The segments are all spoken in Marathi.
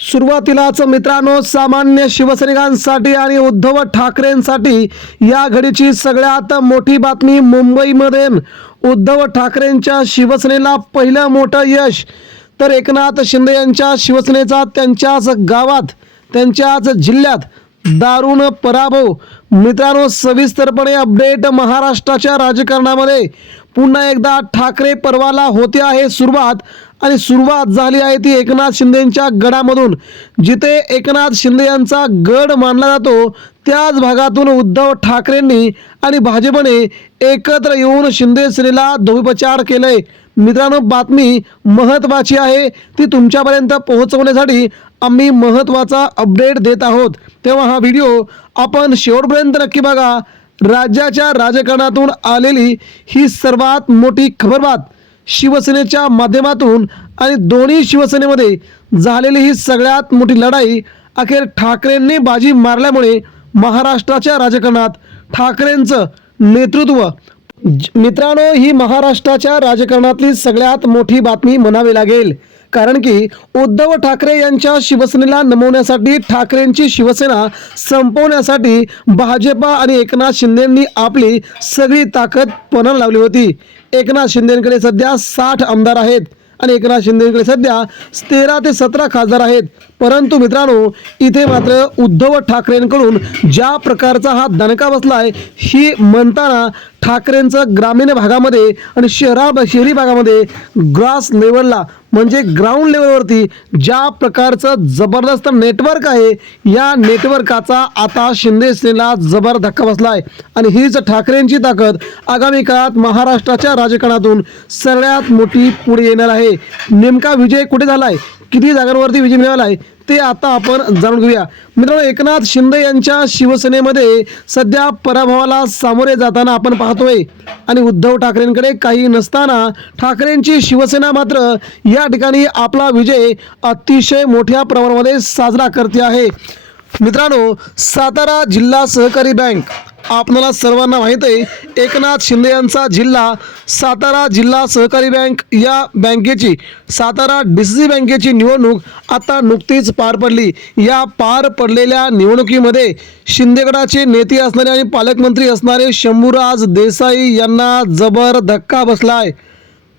सुरुवातीलाच मित्रांनो, सामान्य शिवसैनिकांसाठी आणि उद्धव ठाकरेंसाठी या घडीची सगळ्यात मोठी बातमी. मुंबईमध्ये उद्धव ठाकरेंच्या शिवसेनेला पहिलं मोठं यश, तर एकनाथ शिंदे यांच्या शिवसेनेचा त्यांच्याच गावात त्यांच्याच जिल्ह्यात दारुण पराभव. मित्रांनो, सविस्तरपणे अपडेट. महाराष्ट्राच्या राजकारणामध्ये पुन्हा एकदा ठाकरे पर्वाला होते आहे सुरुवात, आणि सुरुवात झाली आहे ती एकनाथ शिंदेंच्या गडामधून. जिथे एकनाथ शिंदे यांचा गड मानला जातो त्याच भागातून उद्धव ठाकरेंनी आणि भाजपने एकत्र येऊन शिंदे सेनेला धोबीपछाड केलंय. मित्रांनो, बातमी महत्त्वाची आहे, ती तुमच्यापर्यंत पोहोचवण्यासाठी आम्ही महत्त्वाचा अपडेट देत आहोत. तेव्हा हा व्हिडिओ आपण शेवटपर्यंत नक्की बघा. राज्याच्या राजकारणातून आलेली ही सर्वात मोठी खबरबात, शिवसेनेच्या माध्यमातून आणि दोन्ही शिवसेनेमध्ये झालेली ही सगळ्यात मोठी लढाई. अखेर ठाकरेंनी बाजी मारल्यामुळे महाराष्ट्राच्या राजकारणात ठाकरेंचं नेतृत्व. मित्रांनो, ही महाराष्ट्राच्या राजकारणातली सगळ्यात मोठी बातमी म्हणावी लागेल, कारण की उद्धव ठाकरे यांच्या शिवसेनेला नमवण्यासाठी, ठाकरेंची शिवसेना संपवण्यासाठी भाजप आणि एकनाथ शिंदेंनी आपली सगळी ताकद पणाला लावली होती. एकनाथ शिंदेंकडे सध्या 60 आमदार आहेत आणि एकनाथ शिंदेंकडे सध्या 13 ते 17 खासदार आहेत. परंतु मित्रांनो, इथे मात्र उद्धव ठाकरेंकडून ज्या प्रकारचा हा दणका बसलाय, ही म्हणताना ठाकरेंचं ग्रामीण भागामध्ये आणि शहरी भागामध्ये ग्रास लेवलला म्हणजे ग्राउंड लेवलवरती ज्या प्रकारचं जबरदस्त नेटवर्क आहे, या नेटवर्काचा आता शिंदे सेनेला जबर धक्का बसलाय. आणि हीच ठाकरेंची ताकद आगामी काळात महाराष्ट्राच्या राजकारणातून सगळ्यात मोठी पुढे येणार आहे. नेमका विजय कुठे झालाय, किती जागांवरती विजय मिळालाय, ते आता आपण जाणून घेऊया. मित्रांनो, एकनाथ शिंदे यांच्या शिवसेनेमध्ये सध्या पराभवाला सामोरे जाताना आपण पाहतोय, आणि उद्धव ठाकरेंकडे काही नसताना ठाकरेंची शिवसेना मात्र या ठिकाणी आपला विजय अतिशय मोठ्या प्रमाणामध्ये साजरा करते आहे. मित्रांनो, सातारा जिल्हा सहकारी बँक, आपल्याला सर्वांना माहीत आहे, एकनाथ शिंदे यांचा जिल्हा सातारा जिल्हा सहकारी बँक, या बँकेची सातारा DCC बँकेची निवडणूक आता नुकतीच पार पडली. या पार पडलेल्या निवडणुकीमध्ये शिंदेगडाचे नेते असणारे आणि पालकमंत्री असणारे शंभूराज देसाई यांना जबर धक्का बसलाय.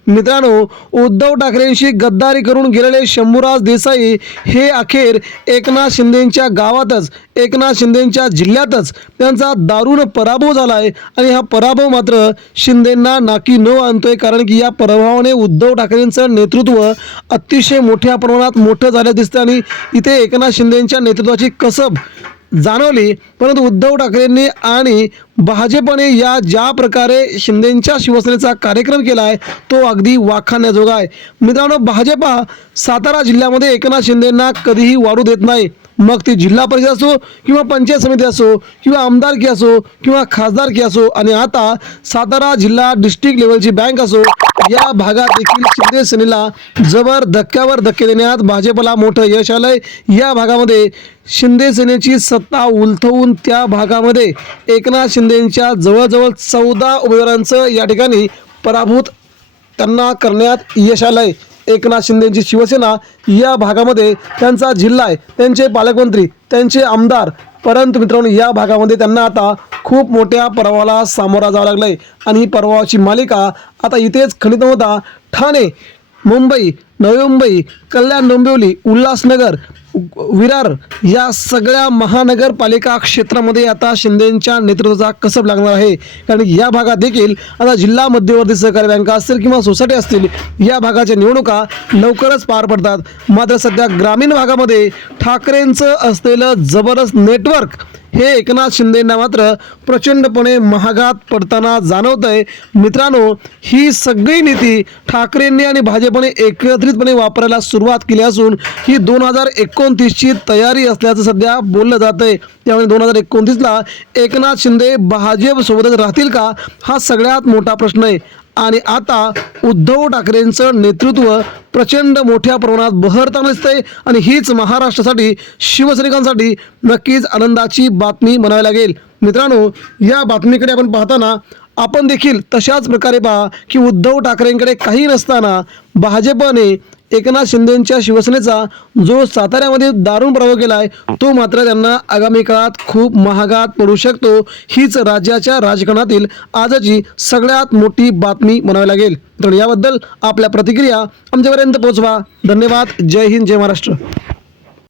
मित्रांनो, उद्धव ठाकरेंशी गद्दारी करून गेलेले शंभूराज देसाई हे अखेर एकनाथ शिंदेंच्या गावातच, एकनाथ शिंदेंच्या जिल्ह्यातच त्यांचा दारुण पराभव झालाय. आणि हा पराभव मात्र शिंदेंना नाकी न आणतोय, कारण की या पराभवाने उद्धव ठाकरेंचं नेतृत्व अतिशय मोठ्या प्रमाणात मोठं झालं दिसतं, आणि इथे एकनाथ शिंदेंच्या नेतृत्वाची कसब जाणवली. परंतु उद्धव ठाकरेंनी आणि भाजपने या ज्या प्रकारे शिंदेंच्या शिवसेनेचा कार्यक्रम केला आहे, तो अगदी वाखाणण्याजोगा आहे. मित्रांनो, भाजप सातारा जिल्ह्यामध्ये एकनाथ शिंदेंना कधीही वाढू देत नाही. मग ती जिल्हा परिषद असो किंवा पंचायत समिती असो किंवा आमदारकी असो किंवा खासदारकी असो, आणि आता सातारा जिल्हा डिस्ट्रिक्ट लेवलची बँक असो, या भागात देखील शिंदे सेनेला जबर धक्क्यावर धक्के देण्यात भाजपला मोठं यश आलंय. या भागामध्ये शिंदे सेनेची सत्ता उलथवून त्या भागामध्ये एकनाथ शिंदेंच्या जवळजवळ 14 उमेदवारांचं या ठिकाणी पराभूत त्यांना करण्यात यश आलंय. एकनाथ शिंदेंची शिवसेना या भागामध्ये त्यांचा जिल्हा आहे, त्यांचे पालकमंत्री, त्यांचे आमदार, परंतु मित्रांनो, या भागामध्ये त्यांना आता खूप मोठ्या पराभवाला सामोरा जावं लागलंय. आणि ही पराभवाची मालिका आता इथेच खंडित होता. ठाणे, मुंबई, नवी मुंबई, कल्याण, डोंबिवली, उल्हासनगर, विरार या सगळ्या महानगरपालिका क्षेत्रामध्ये आता शिंदेंच्या नेतृत्वाचा कसब लागणार आहे. कारण या भागात देखील आता जिल्हा मध्यवर्ती सहकारी बँका असतील किंवा सोसायटी असतील, या भागाच्या निवडणुका लवकरच पार पडतात. मात्र सध्या ग्रामीण भागामध्ये ठाकरेंचं असलेलं जबरदस्त नेटवर्क हे एकनाथ शिंदेंना मात्र प्रचंडपणे महागात पडताना जाणवत आहे. मित्रांनो, ही सगळी नीती ठाकरेंनी आणि भाजपने एकत्रितपणे वापरायला सुरुवात केली असून ही 2029ची तयारी असल्याचं सध्या बोललं जात आहे. त्यामुळे 2029ला एकनाथ शिंदे भाजपसोबतच राहतील का, हा सगळ्यात मोठा प्रश्न आहे. आणि आता उद्धव ठाकरेंचं नेतृत्व प्रचंड मोठ्या प्रमाणात बहरताना दिसतंय, आणि हीच महाराष्ट्रासाठी, शिवसैनिकांसाठी नक्कीच आनंदाची बातमी म्हणावी लागेल. मित्रांनो, या बातमीकडे आपण पाहताना आपण देखील तशाच प्रकारे पहा की उद्धव ठाकरेंकडे काही नसताना भाजपने एकनाथ शिंदेंच्या शिवसेनेचा जो साताऱ्यामध्ये दारुण पराभव केला आहे तो मात्र त्यांना आगामी काळात खूप महागात पडू शकतो. हीच राज्याच्या राजकारणातील आजची सगळ्यात मोठी बातमी म्हणावी लागेल. तर याबद्दल आपल्या प्रतिक्रिया आमच्यापर्यंत पोहोचवा. धन्यवाद. जय हिंद, जय महाराष्ट्र.